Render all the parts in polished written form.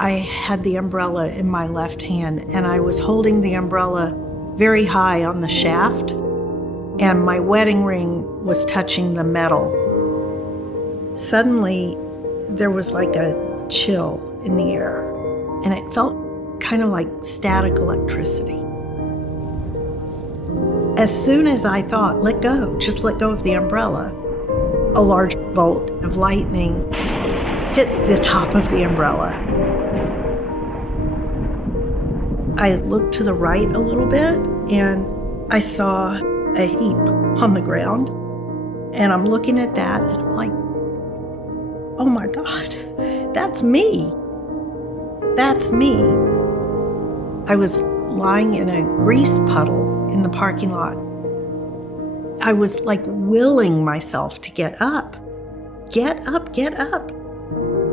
I had the umbrella in my left hand, and I was holding the umbrella very high on the shaft, and my wedding ring was touching the metal. Suddenly, there was like a chill in the air, and it felt kind of like static electricity. As soon as I thought, let go, just let go of the umbrella, a large bolt of lightning hit the top of the umbrella. I looked to the right a little bit, and I saw a heap on the ground, and I'm looking at that, and I'm like, oh my God, that's me. That's me. I was lying in a grease puddle in the parking lot. I was like willing myself to get up. Get up, get up.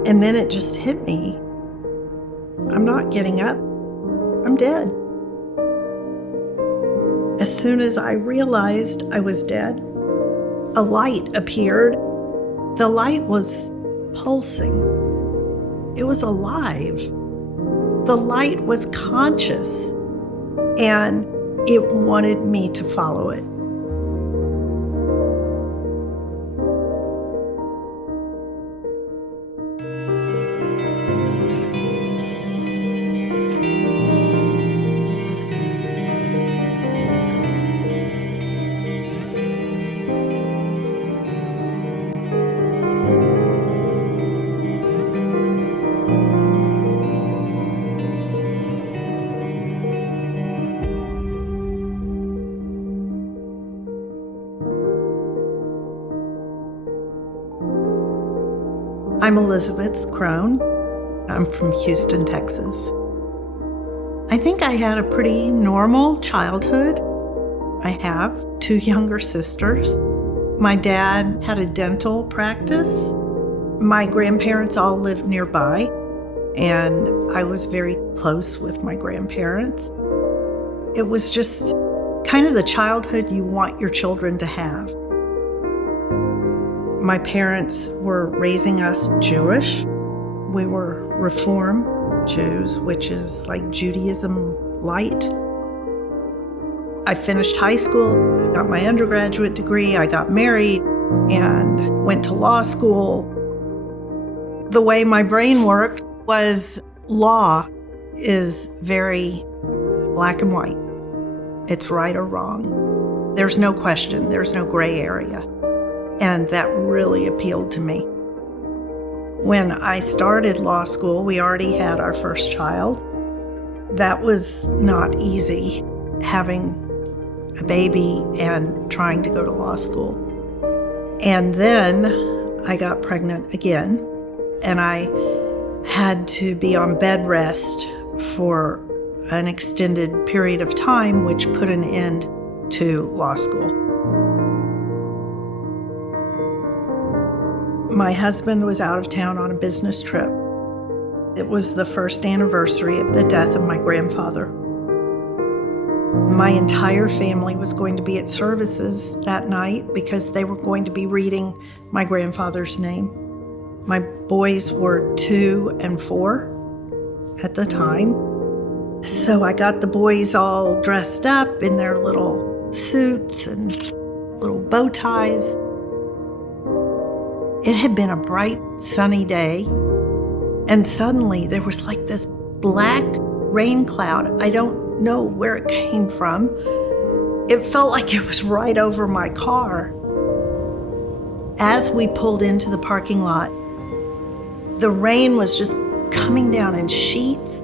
And then it just hit me. I'm not getting up. I'm dead. As soon as I realized I was dead, a light appeared. The light was pulsing. It was alive. The light was conscious, and it wanted me to follow it. I'm Elizabeth Crone. I'm from Houston, Texas. I think I had a pretty normal childhood. I have 2 younger sisters. My dad had a dental practice. My grandparents all lived nearby, and I was very close with my grandparents. It was just kind of the childhood you want your children to have. My parents were raising us Jewish. We were Reform Jews, which is like Judaism light. I finished high school, got my undergraduate degree, I got married, and went to law school. The way my brain worked was law is very black and white. It's right or wrong. There's no question, there's no gray area. And that really appealed to me. When I started law school, we already had our first child. That was not easy, having a baby and trying to go to law school. And then I got pregnant again, and I had to be on bed rest for an extended period of time, which put an end to law school. My husband was out of town on a business trip. It was the first anniversary of the death of my grandfather. My entire family was going to be at services that night because they were going to be reading my grandfather's name. My boys were 2 and 4 at the time. So I got the boys all dressed up in their little suits and little bow ties. It had been a bright, sunny day, and suddenly there was like this black rain cloud. I don't know where it came from. It felt like it was right over my car. As we pulled into the parking lot, the rain was just coming down in sheets.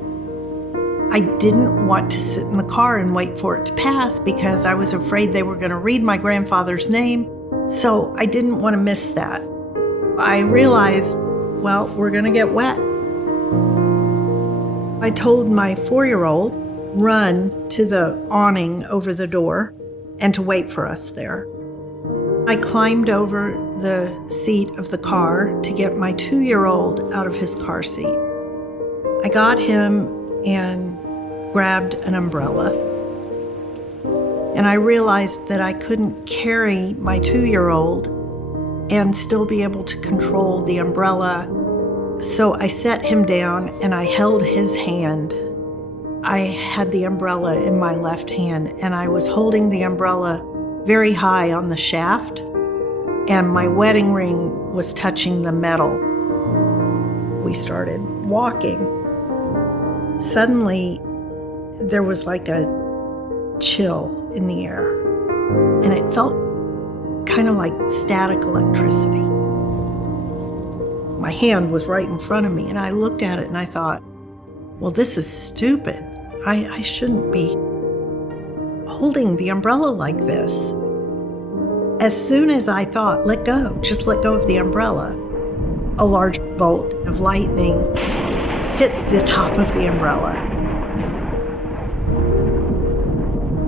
I didn't want to sit in the car and wait for it to pass because I was afraid they were going to read my grandfather's name, so I didn't want to miss that. I realized, well, we're going to get wet. I told my 4-year-old, run to the awning over the door and to wait for us there. I climbed over the seat of the car to get my 2-year-old out of his car seat. I got him and grabbed an umbrella. And I realized that I couldn't carry my 2-year-old and still be able to control the umbrella So I set him down and I held his hand. I had the umbrella in my left hand and I was holding the umbrella very high on the shaft, and my wedding ring was touching the metal. We started walking. Suddenly, there was like a chill in the air, and it felt kind of like static electricity. My hand was right in front of me, and I looked at it and I thought, well, this is stupid. I shouldn't be holding the umbrella like this. As soon as I thought, let go, just let go of the umbrella, a large bolt of lightning hit the top of the umbrella.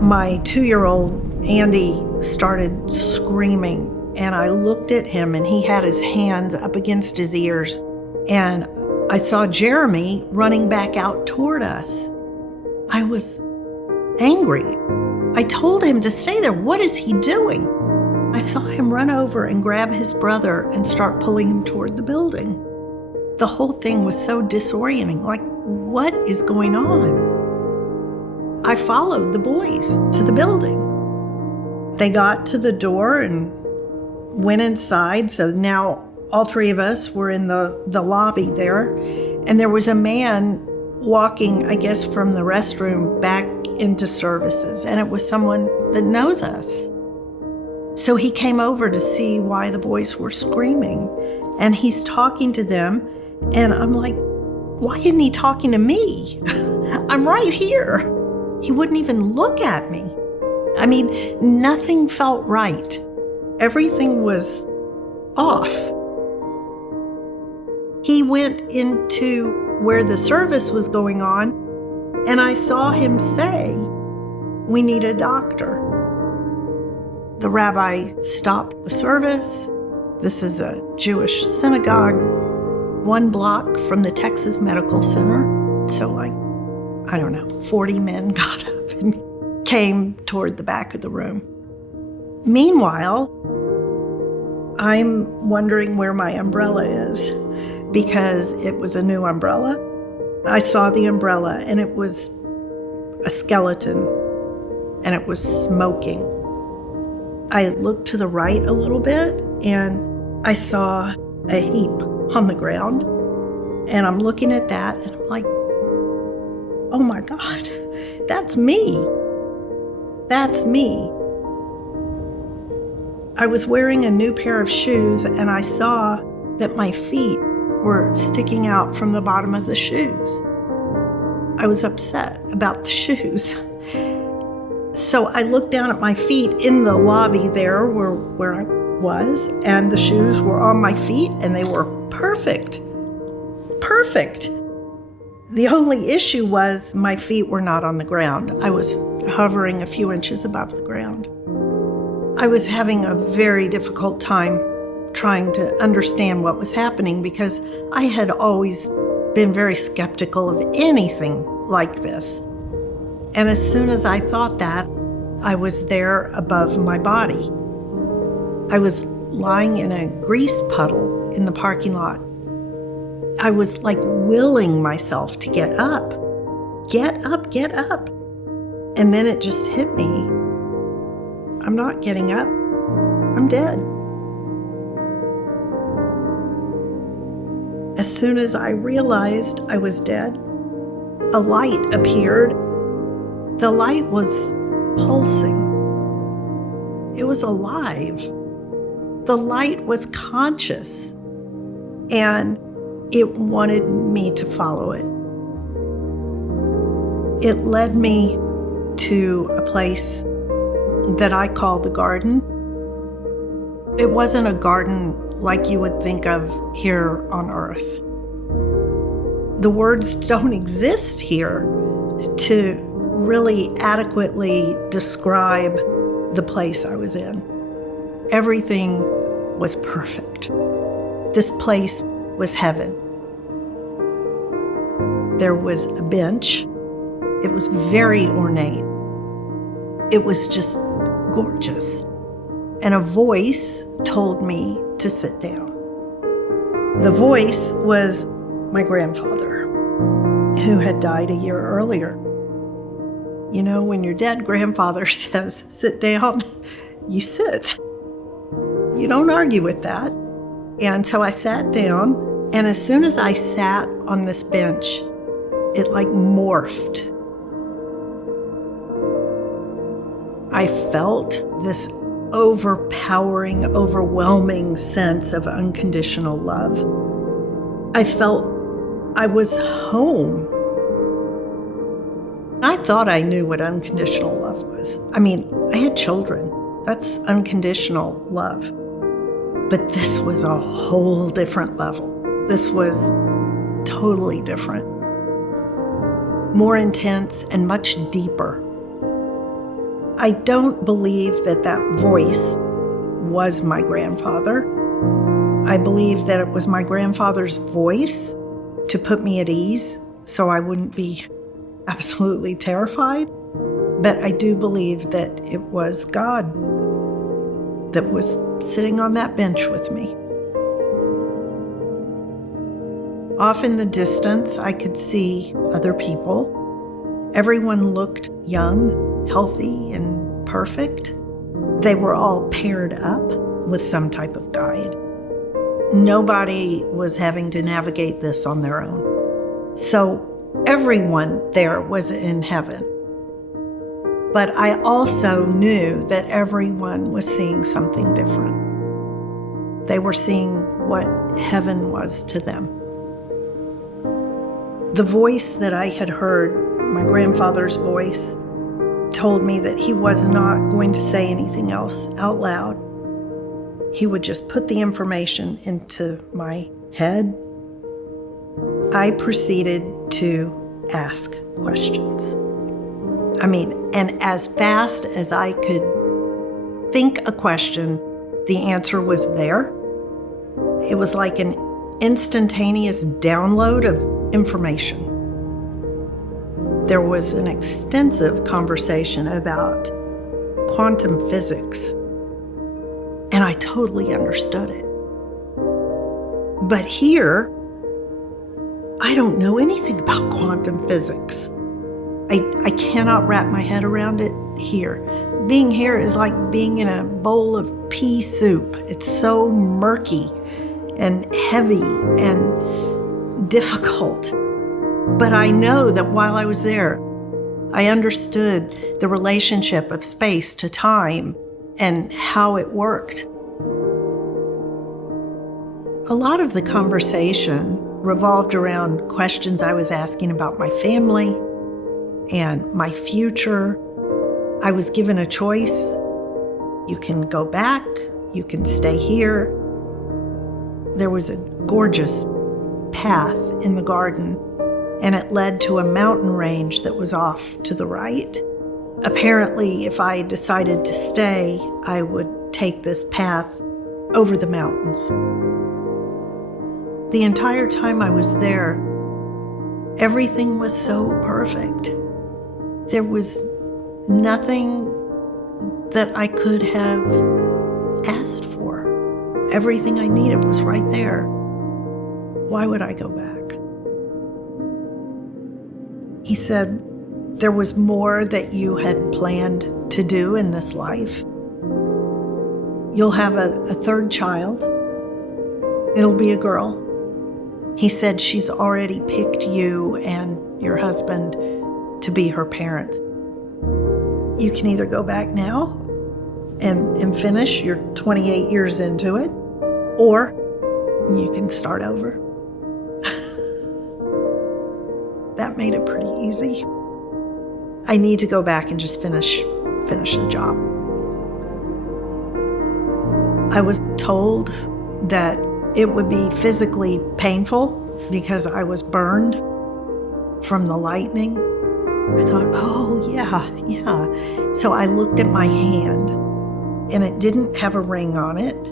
My 2-year-old Andy started screaming, and I looked at him and he had his hands up against his ears, and I saw Jeremy running back out toward us. I was angry. I told him to stay there. What is he doing? I saw him run over and grab his brother and start pulling him toward the building. The whole thing was so disorienting. Like, what is going on? I followed the boys to the building. They got to the door and went inside. So now all three of us were in the lobby there. And there was a man walking, I guess, from the restroom back into services. And it was someone that knows us. So he came over to see why the boys were screaming. And he's talking to them. And I'm like, why isn't he talking to me? I'm right here. He wouldn't even look at me. I mean, nothing felt right. Everything was off. He went into where the service was going on, and I saw him say, we need a doctor. The rabbi stopped the service. This is a Jewish synagogue, 1 block from the Texas Medical Center. So 40 men got up and came toward the back of the room. Meanwhile, I'm wondering where my umbrella is, because it was a new umbrella. I saw the umbrella and it was a skeleton and it was smoking. I looked to the right a little bit and I saw a heap on the ground, and I'm looking at that and I'm like, oh my God, that's me. That's me. I was wearing a new pair of shoes and I saw that my feet were sticking out from the bottom of the shoes. I was upset about the shoes. So I looked down at my feet in the lobby there where I was, and the shoes were on my feet and they were perfect. Perfect. The only issue was my feet were not on the ground. I was hovering a few inches above the ground. I was having a very difficult time trying to understand what was happening, because I had always been very skeptical of anything like this. And as soon as I thought that, I was there above my body. I was lying in a grease puddle in the parking lot. I was like willing myself to get up. Get up, get up. And then it just hit me. I'm not getting up. I'm dead. As soon as I realized I was dead, a light appeared. The light was pulsing. It was alive. The light was conscious, and it wanted me to follow it. It led me to a place that I call the garden. It wasn't a garden like you would think of here on earth. The words don't exist here to really adequately describe the place I was in. Everything was perfect. This place was heaven. There was a bench. It was very ornate. It was just gorgeous. And a voice told me to sit down. The voice was my grandfather, who had died a year earlier. You know, when your dead grandfather says, sit down, you sit. You don't argue with that. And so I sat down, and as soon as I sat on this bench, it like morphed. I felt this overpowering, overwhelming sense of unconditional love. I felt I was home. I thought I knew what unconditional love was. I mean, I had children. That's unconditional love. But this was a whole different level. This was totally different. More intense and much deeper. I don't believe that that voice was my grandfather. I believe that it was my grandfather's voice to put me at ease so I wouldn't be absolutely terrified. But I do believe that it was God that was sitting on that bench with me. Off in the distance, I could see other people. Everyone looked young, healthy, and perfect. They were all paired up with some type of guide. Nobody was having to navigate this on their own. So everyone there was in heaven. But I also knew that everyone was seeing something different. They were seeing what heaven was to them. The voice that I had heard, my grandfather's voice, told me that he was not going to say anything else out loud. He would just put the information into my head. I proceeded to ask questions. And as fast as I could think a question, the answer was there. It was like an instantaneous download of information. There was an extensive conversation about quantum physics, and I totally understood it. But here, I don't know anything about quantum physics. I cannot wrap my head around it here. Being here is like being in a bowl of pea soup. It's so murky and heavy and difficult. But I know that while I was there, I understood the relationship of space to time and how it worked. A lot of the conversation revolved around questions I was asking about my family and my future. I was given a choice. You can go back, you can stay here. There was a gorgeous path in the garden, and it led to a mountain range that was off to the right. Apparently, if I decided to stay, I would take this path over the mountains. The entire time I was there, everything was so perfect. There was nothing that I could have asked for. Everything I needed was right there. Why would I go back? He said, there was more that you had planned to do in this life. You'll have a third child. It'll be a girl. He said she's already picked you and your husband to be her parents. You can either go back now and finish, you're 28 years into it, or you can start over. That made it pretty easy. I need to go back and just finish the job. I was told that it would be physically painful because I was burned from the lightning. I thought, oh, yeah. So I looked at my hand, and it didn't have a ring on it,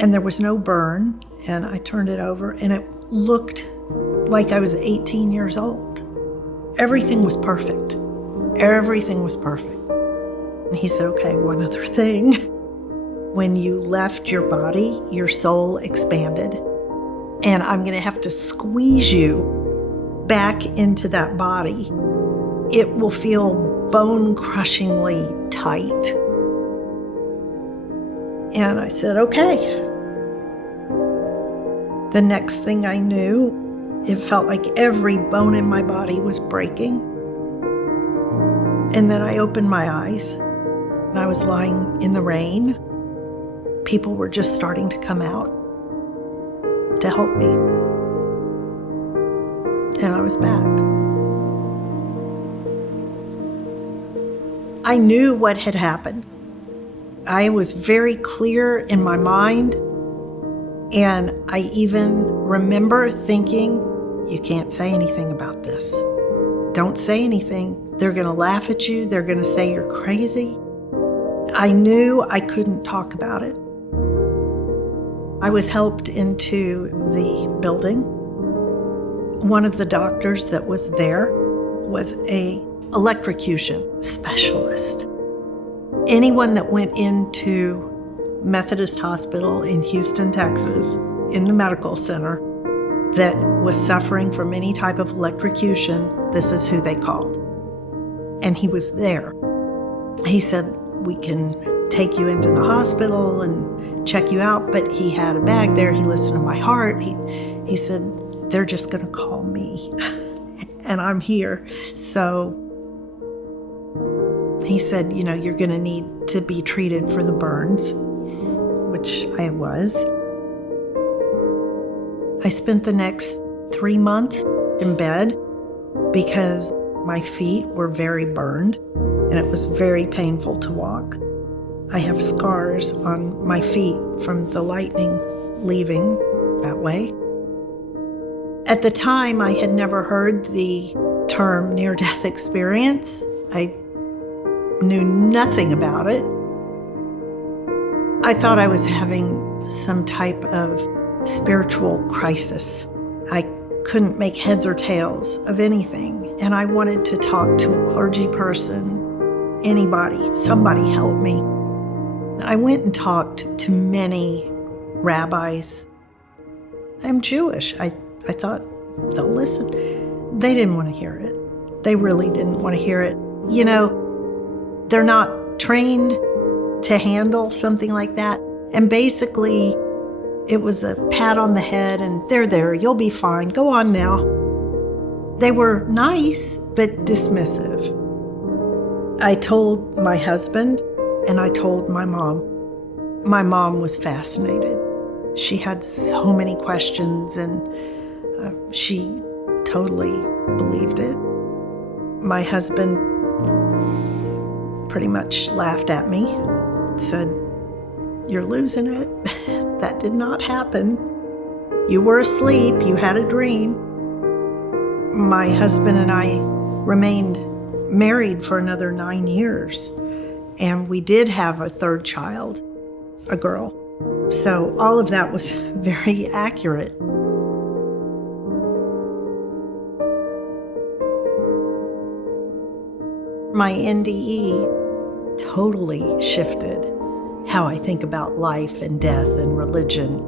and there was no burn, and I turned it over, and it looked like I was 18 years old. Everything was perfect. Everything was perfect. And he said, okay, one other thing. When you left your body, your soul expanded. and I'm going to have to squeeze you back into that body. It will feel bone-crushingly tight. And I said, okay. The next thing I knew, it felt like every bone in my body was breaking. And then I opened my eyes, and I was lying in the rain. People were just starting to come out to help me. And I was back. I knew what had happened. I was very clear in my mind, and I even remember thinking, you can't say anything about this. Don't say anything. They're going to laugh at you. They're going to say you're crazy. I knew I couldn't talk about it. I was helped into the building. One of the doctors that was there was an electrocution specialist. Anyone that went into Methodist Hospital in Houston, Texas, in the medical center, that was suffering from any type of electrocution, this is who they called. And he was there. He said, we can take you into the hospital and check you out, but he had a bag there. He listened to my heart. He said, they're just going to call me, and I'm here. So he said, you're going to need to be treated for the burns, which I was. I spent the next 3 months in bed because my feet were very burned, and it was very painful to walk. I have scars on my feet from the lightning leaving that way. At the time, I had never heard the term near-death experience. I knew nothing about it. I thought I was having some type of spiritual crisis. I couldn't make heads or tails of anything, and I wanted to talk to a clergy person, anybody, somebody help me. I went and talked to many rabbis. I'm Jewish. I thought, they'll listen. They didn't want to hear it. They really didn't want to hear it. They're not trained to handle something like that. And basically, it was a pat on the head and they're there, you'll be fine, go on now. They were nice, but dismissive. I told my husband and I told my mom. My mom was fascinated. She had so many questions and she totally believed it. My husband pretty much laughed at me, said, "You're losing it. That did not happen. You were asleep. You had a dream." My husband and I remained married for another 9 years, and we did have a third child, a girl. So all of that was very accurate. My NDE totally shifted how I think about life and death and religion,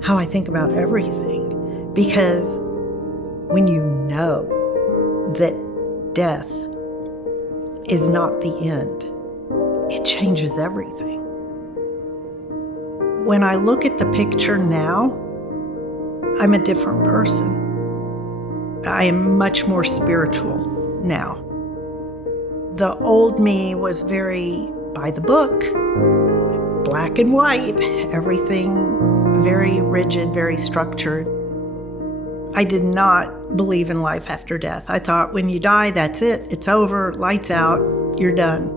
how I think about everything. Because when you know that death is not the end, it changes everything. When I look at the picture now, I'm a different person. I am much more spiritual now. The old me was very by the book, black and white, everything very rigid, very structured. I did not believe in life after death. I thought when you die, that's it. It's over, lights out, you're done.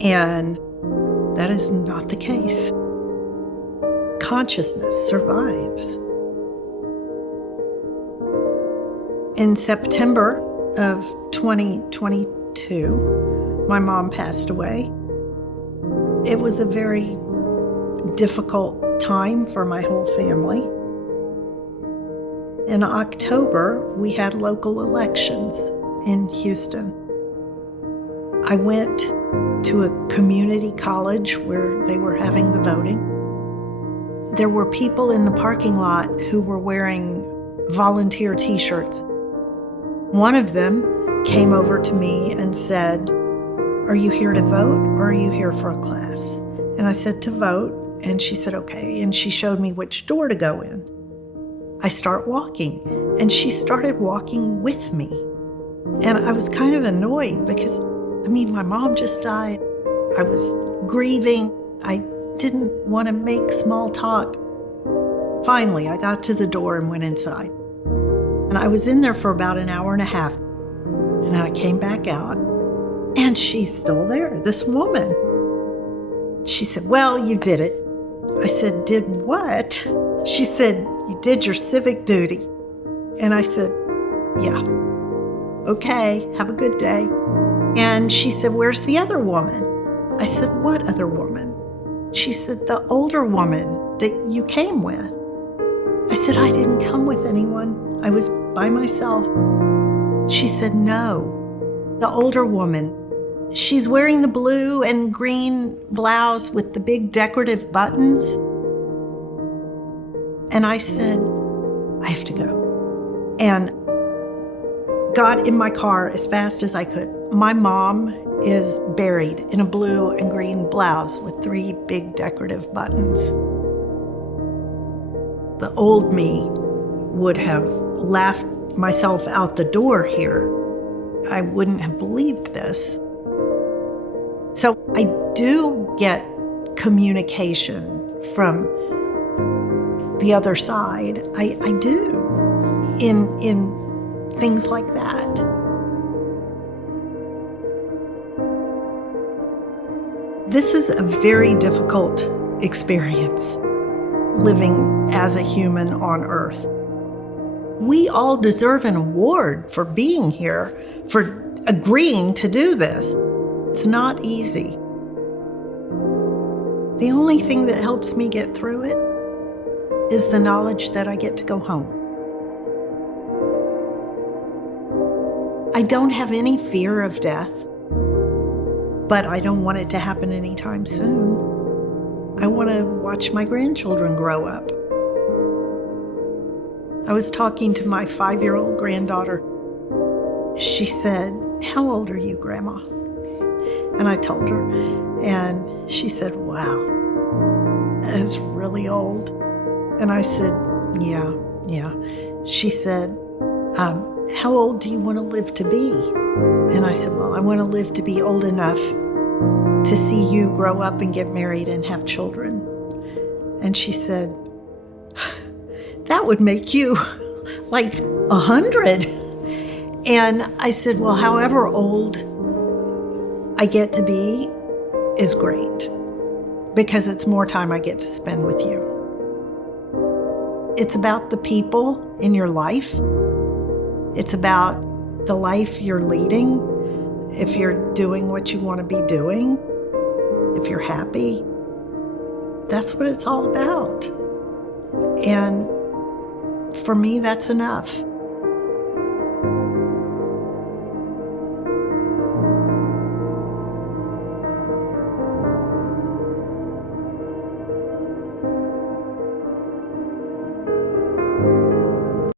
And that is not the case. Consciousness survives. In September of 2022, my mom passed away. It was a very difficult time for my whole family. In October, we had local elections in Houston. I went to a community college where they were having the voting. there were people in the parking lot who were wearing volunteer t-shirts. One of them came over to me and said, "Are you here to vote or are you here for a class?" And I said, "To vote." And she said, "Okay." And she showed me which door to go in. I start walking, and she started walking with me. And I was kind of annoyed because, my mom just died. I was grieving. I didn't want to make small talk. Finally, I got to the door and went inside. And I was in there for about an hour and a half. And I came back out, and she's still there, this woman. She said, "Well, you did it." I said, "Did what?" She said, "You did your civic duty." And I said, "Yeah. Okay, have a good day." And she said, "Where's the other woman?" I said, "What other woman?" She said, "The older woman that you came with." I said, "I didn't come with anyone. I was by myself." She said, "No, the older woman. She's wearing the blue and green blouse with the big decorative buttons." And I said, "I have to go." And got in my car as fast as I could. My mom is buried in a blue and green blouse with 3 big decorative buttons. The old me would have laughed myself out the door here. I wouldn't have believed this. So I do get communication from the other side. I do in things like that. This is a very difficult experience, living as a human on Earth. We all deserve an award for being here, for agreeing to do this. It's not easy. The only thing that helps me get through it is the knowledge that I get to go home. I don't have any fear of death, but I don't want it to happen anytime soon. I want to watch my grandchildren grow up. I was talking to my 5-year-old granddaughter. She said, "How old are you, Grandma?" And I told her, and she said, "Wow, that is really old." And I said, yeah. She said, "How old do you want to live to be?" And I said, "Well, I want to live to be old enough to see you grow up and get married and have children." And she said, "That would make you like 100. And I said, "Well, however old I get to be is great, because it's more time I get to spend with you." It's about the people in your life. It's about the life you're leading. If you're doing what you want to be doing, if you're happy, that's what it's all about. And for me, that's enough.